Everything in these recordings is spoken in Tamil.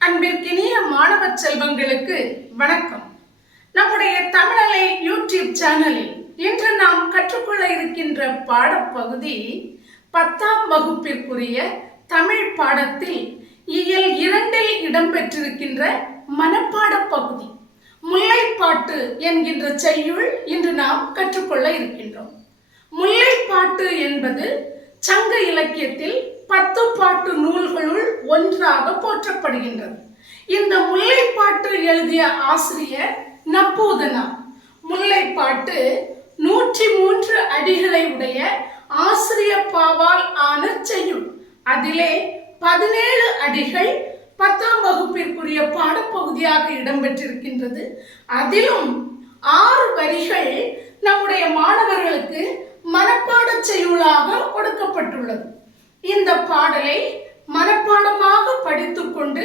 அன்பிற்கினிய மாணவ செல்வங்களுக்கு வணக்கம். நம்முடைய தமிழலை யூடியூப் சேனலில் இன்று நாம் கற்றுக்கொள்ள இருக்கின்ற பாடப்பகுதி 10ஆம் வகுப்பிற்குரிய தமிழ் பாடத்தில் இயல் 2இல் இடம்பெற்றிருக்கின்ற மனப்பாட பகுதி முல்லைப்பாட்டு என்கின்ற செய்யுள் இன்று நாம் கற்றுக்கொள்ள இருக்கின்றோம். முல்லைப்பாட்டு என்பது சங்க இலக்கியத்தில் 10 பாட்டு நூல்களுள் ஒன்றாக போற்றப்படுகின்றது. இந்த முல்லைப்பாட்டு எழுதிய ஆசிரியர் நப்பூதனார். முல்லைப்பாட்டு 103 அடிகளை உடைய ஆசிரிய பாவால் ஆன செய்யுள். அதிலே 17 அடிகள் 10ஆம் வகுப்பிற்குரிய பாடப்பகுதியாக இடம்பெற்றிருக்கின்றது. அதிலும் 6 வரிகள் நம்முடைய மாணவர்களுக்கு மனப்பாட செய்யுளாக கொடுக்கப்பட்டுள்ளது. இந்த பாடலை மனப்பாடமாக படித்துக்கொண்டு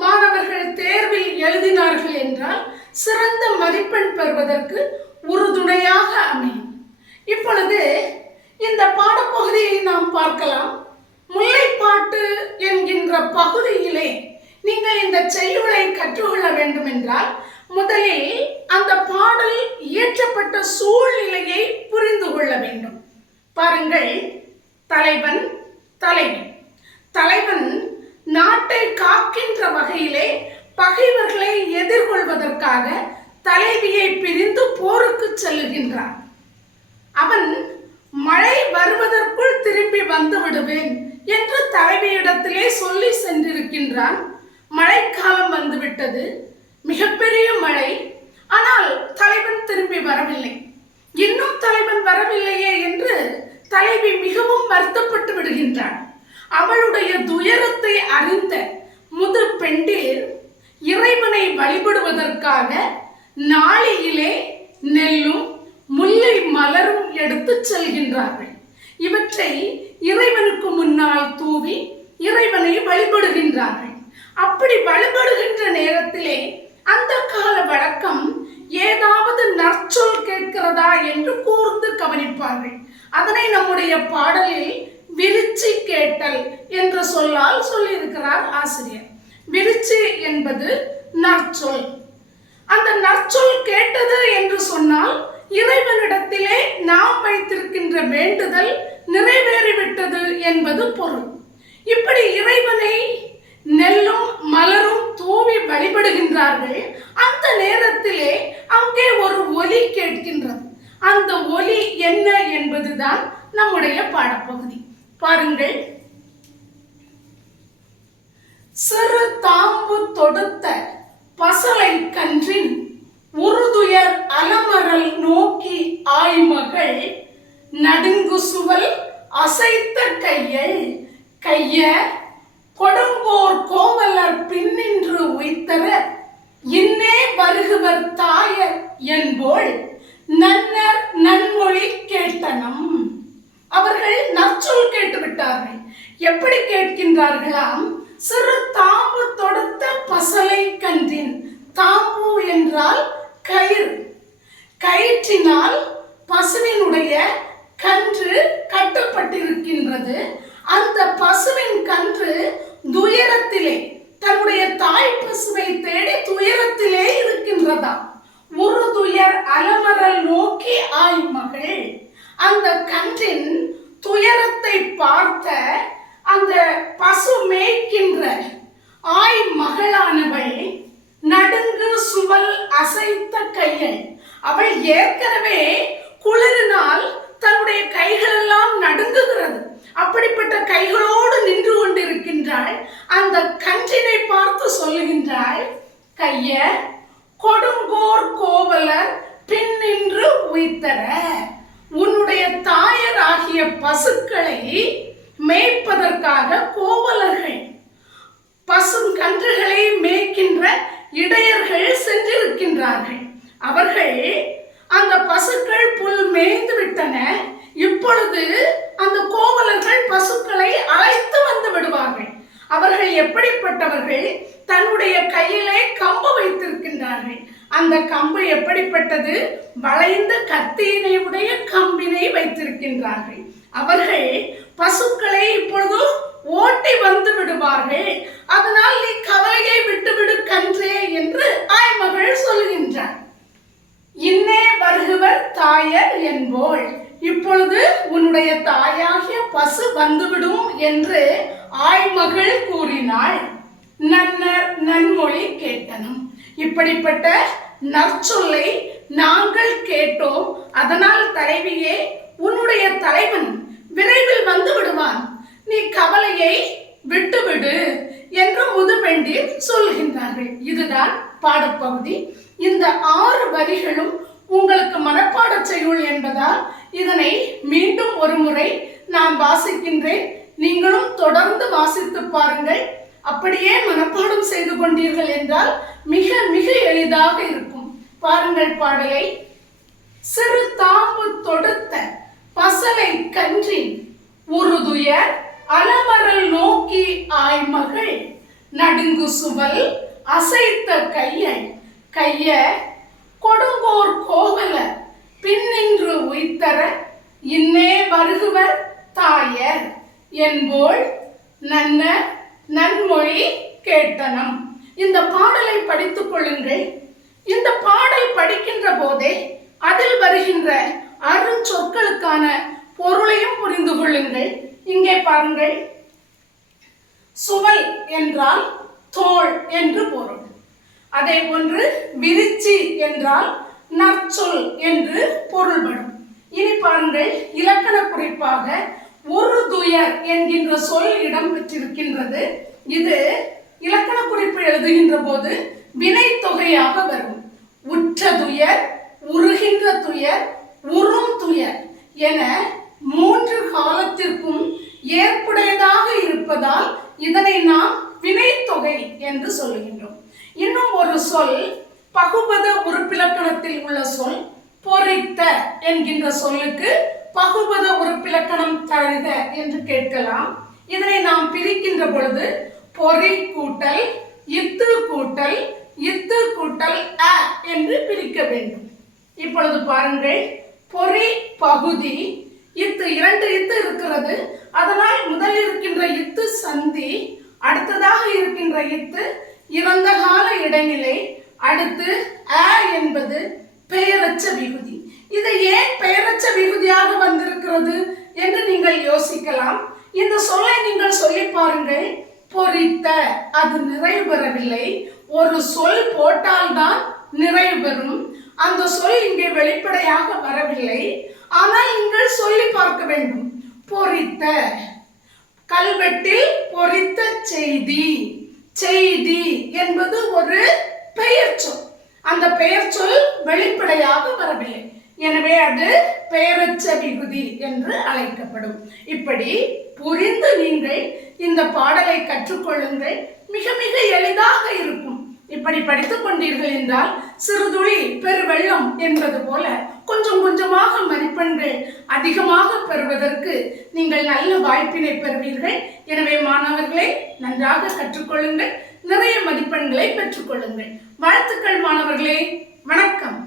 மாணவர்கள் தேர்வில் எழுதினார்கள் என்றால் சிறந்த மதிப்பெண் பெறுவதற்கு உறுதுணையாக அமையும். இப்பொழுது இந்த பாடப்பகுதியை நாம் பார்க்கலாம். முல்லைப்பாட்டு என்கின்ற பகுதியிலே நீங்கள் இந்த செய்யுளை கற்றுக்கொள்ள வேண்டும் என்றால் முதலில் அந்த பாடல் இயற்றப்பட்ட சூழ்நிலையை புரிந்து கொள்ள வேண்டும். பாருங்கள், தலைவன் தலைவி. தலைவன் நாட்டை காக்கின்ற வகையிலே பகைவர்களை எதிர்கொள்வதற்காக தலைவியை பிரிந்து போருக்கு செல்லுகின்றான். அவன் மழை வருவதற்குள் திரும்பி வந்து விடுவேன் என்று தலைவியிடத்திலே சொல்லி சென்றிருக்கின்றான். மழைக்காலம் வந்துவிட்டது, மிகப்பெரிய மழை. ஆனால் தலைவன் திரும்பி வரவில்லை. இன்னும் தலைவன் வரவில்லையே என்று தலைவி மிகவும் வருத்தப்பட்டு விடுகின்றாள். அவளுடைய துயரத்தை அறிந்த முது பெண்டீர் இறைவனை வழிபடுவதற்காக நாளிலே நெல்லும் முல்லை மலரும் எடுத்து செல்கின்றார்கள். இவற்றை இறைவனுக்கு முன்னால் தூவி இறைவனை வழிபடுகின்றார்கள். அப்படி வழிபடுகின்ற நேரத்திலே அந்த கால வழக்கம் ஏதாவது நற்சொல் கேட்கிறதா என்று கூர்ந்து கவனிப்பார்கள். அதனை நம்முடைய பாடலில் விரிச்சி கேட்டல் என்ற சொல்லால் சொல்லியிருக்கிறார் ஆசிரியர். விரிச்சி என்பது நற்சொல். அந்த நற்சொல் கேட்டது என்று சொன்னால் இறைவனிடத்திலே நாம் வைத்திருக்கின்ற வேண்டுதல் நிறைவேறிவிட்டது என்பது பொருள். இப்படி இறைவனை நெல்லும் மலரும் தூவி வழிபடுகின்றார்கள். அந்த நேரத்திலே அங்கே ஒரு ஒலி கேட்கின்றது. அந்த ஒலி என்ன என்பதுதான் நம்முடைய பாடப்பகுதி. பாருங்கள், சிறு தாம்பு தொடுத்த பசலை கன்றின் உறுதுயர் அலமரல் நோக்கி ஆய்மகள் நடுங்கு சுவல் அசைத்த கையை கைய கொடுங்கோர் கோவலர் பின்னின்று உய்த்தர இன்னே வருகுவர் தாயர் என்போல் நன்னர் நன்மொழி கேட்டனம். அவர்கள் நற்சொல் கேட்டு விட்டார்கள். எப்படி கேட்கின்றார்களாம்? சிறு தாம்பு தொடுத்த பசலை கன்றின். தாம்பு என்றால் கயிறு. கயிற்றினால் பசுவினுடைய கன்று கட்டப்பட்டிருக்கின்றது. அந்த பசுவின் கன்று துயரத்திலே தன்னுடைய தாய் பசுவை தேடி துயரத்திலே இருக்கின்றதா. உறுதுயர் அலமரல் நோக்கி ஆய்மகள். அந்த கன்றின் துயரத்தை பார்த்த அந்த பசு மேய்க்கின்ற ஆய் மகளானவள் நடுங்கு சுவல் அசைத்த கையை. அவள் ஏற்கனவே குளிரினால் தன்னுடைய கைகள் எல்லாம் நடுங்குகிறது. அப்படிப்பட்ட கைகளோடு நின்று கொண்டிருக்கின்றாள். அந்த கன்றினை பார்த்து சொல்லுகின்றாள், கைய கொடுங்கோர் கோவலர் பின்னின்று உய்த்தர. உன்னுடைய தாயர் ஆகிய பசுக்களை மேய்ப்பதற்காக கோவலர்கள், பசு கன்றுகளை மேய்க்கின்ற இடையர்கள் சென்றிருக்கின்றார்கள். அவர்கள் அந்த பசுக்கள் புல் மேய்ந்து விட்டன. இப்பொழுது அந்த கோவலர்கள் பசுக்களை அழைத்து வந்து விடுவார்கள். அவர்கள் எப்படிப்பட்டவர்கள்? தன்னுடைய கையிலே கம்பு வைத்திருக்கின்றார்கள். அந்த கம்பு எப்படிப்பட்டது? வளைந்த கத்தியினை உடைய கம்பினை வைத்திருக்கின்றார்கள். அவர்கள் பசுக்களை இப்பொழுது ஓட்டி வந்து விடுவார்கள். அதனால் நீ கவலையை விட்டு தாயர் என்போள். இப்பொழுது உன்னுடைய தாயாகிய பசு வந்துவிடும் என்று ஆய்மகள் கூறினாள். நன்னர் நன்மொழி கேட்டனும். இப்படிப்பட்ட நற்சொல்லை நாங்கள் கேட்டோம். அதனால் தலைவியே, உன்னுடைய தலைவன் விரைவில் வந்து விடுவான், நீ கவலையை விட்டுவிடு என்று முதுபெண்டிர் சொல்கின்றார்கள். இதுதான் பாடப்பகுதி. இந்த 6 வரிகளும் உங்களுக்கு மனப்பாட செய்யுள் என்பதால் இதனை மீண்டும் ஒரு முறை நான் வாசிக்கின்றேன். நீங்களும் தொடர்ந்து வாசித்து பாருங்கள். அப்படியே மனப்பாடம் செய்து கொண்டீர்கள் என்றால் மிக மிக எளிதாக இருக்கும். பாருங்கள் பாடலை. சிறு தாம்பு தொடுத்த பசலை கன்றின் உறுதுயர் அலமரல் நோக்கி ஆய்மகள் நடுங்கு சுவல் அசைத்த கைய கொடுங்கோர் கோவல பின்னின்று உய்தர இன்னே வருகுவர் தாயர் என்போள் நன்ன நன்மொழி கேட்டனம். இந்த பாடலை படித்துக் கொள்ளுங்கள். இந்த பாடல் படிக்கின்ற போதே அதில் வருகின்ற அருஞ்சொற்களுக்கான பொருளையும் புரிந்து கொள்ளுங்கள். இங்கே பாருங்கள். சுவல் என்றால் தோள் என்று பொருள். அதே போன்று விரிச்சி என்றால் நற்சொல் என்று பொருள்படும். இனி பாருங்கள், இலக்கண குறிப்பாக ஒரு துயர் என்கின்ற சொல் இடம் பெற்றிருக்கின்றது. இது இலக்கண குறிப்பு எழுதுகின்ற போது வினை தொகையாக வரும். உற்ற துயர், உருகின்ற துயர், உறும் துயர் என 3 காலத்திற்கும் ஏற்புடையதாக இருப்பதால் இதனை நாம் வினைத்தொகை என்று சொல்கின்றோம். இன்னும் ஒரு சொல் பகுபத உறுப்பிலக்கணத்தில் உள்ள சொல் பொறித்த என்கின்ற சொல்லுக்கு பகுபத உறுப்பிலக்கணம் தருக என்று கேட்கலாம். இதனை நாம் பிரிக்கின்ற பொழுது பொறி கூட்டல் இத்து கூட்டல் இத்து கூட்டல் அ என்று பிரிக்க வேண்டும். இப்பொழுது பாருங்கள். பொறி பகுதி இத்து 2 இத்து இருக்கிறது. அதனால் முதல் இருக்கின்ற இத்து சந்தி, அடுத்ததாக இருக்கின்ற இத்து இறந்த கால இடைநிலை, அடுத்து அ என்பது பெயரச்ச விகுதி. இது ஏன் பெயரச்ச விகுதியாக வந்திருக்கிறது என்று நீங்கள் யோசிக்கலாம். இந்த சொல்லை நீங்கள் சொல்லி பாருங்கள். பொறித்த, அது நிறைவு பெறவில்லை. ஒரு சொல் போட்டால்தான் நிறைவு பெறும். அந்த சொல் இங்கே வெளிப்படையாக வரவில்லை. ஆனால் நீங்கள் சொல்லி பார்க்க வேண்டும். பொறித்த, கல்வெட்டில் பொறித்த செய்தி. செய்தி என்பது ஒரு பெயர் சொல். அந்த பெயர் சொல் வெளிப்படையாக வரவில்லை. எனவே அது பெயரச்ச விகுதி என்று அழைக்கப்படும். இப்படி புரிந்து நீங்கள் இந்த பாடலை கற்றுக்கொள்ளுங்கள். மிக மிக எளிதாக இருக்கும். இப்படி படித்துக் கொண்டீர்கள் என்றால் சிறுதுளி பெருவெள்ளம் என்பது போல கொஞ்சம் கொஞ்சமாக மதிப்பெண்கள் அதிகமாக பெறுவதற்கு நீங்கள் நல்ல வாய்ப்பினை பெறுவீர்கள். எனவே மாணவர்களை நன்றாக கற்றுக்கொள்ளுங்கள். நிறைய மதிப்பெண்களை பெற்றுக்கொள்ளுங்கள். வாழ்த்துக்கள் மாணவர்களே. வணக்கம்.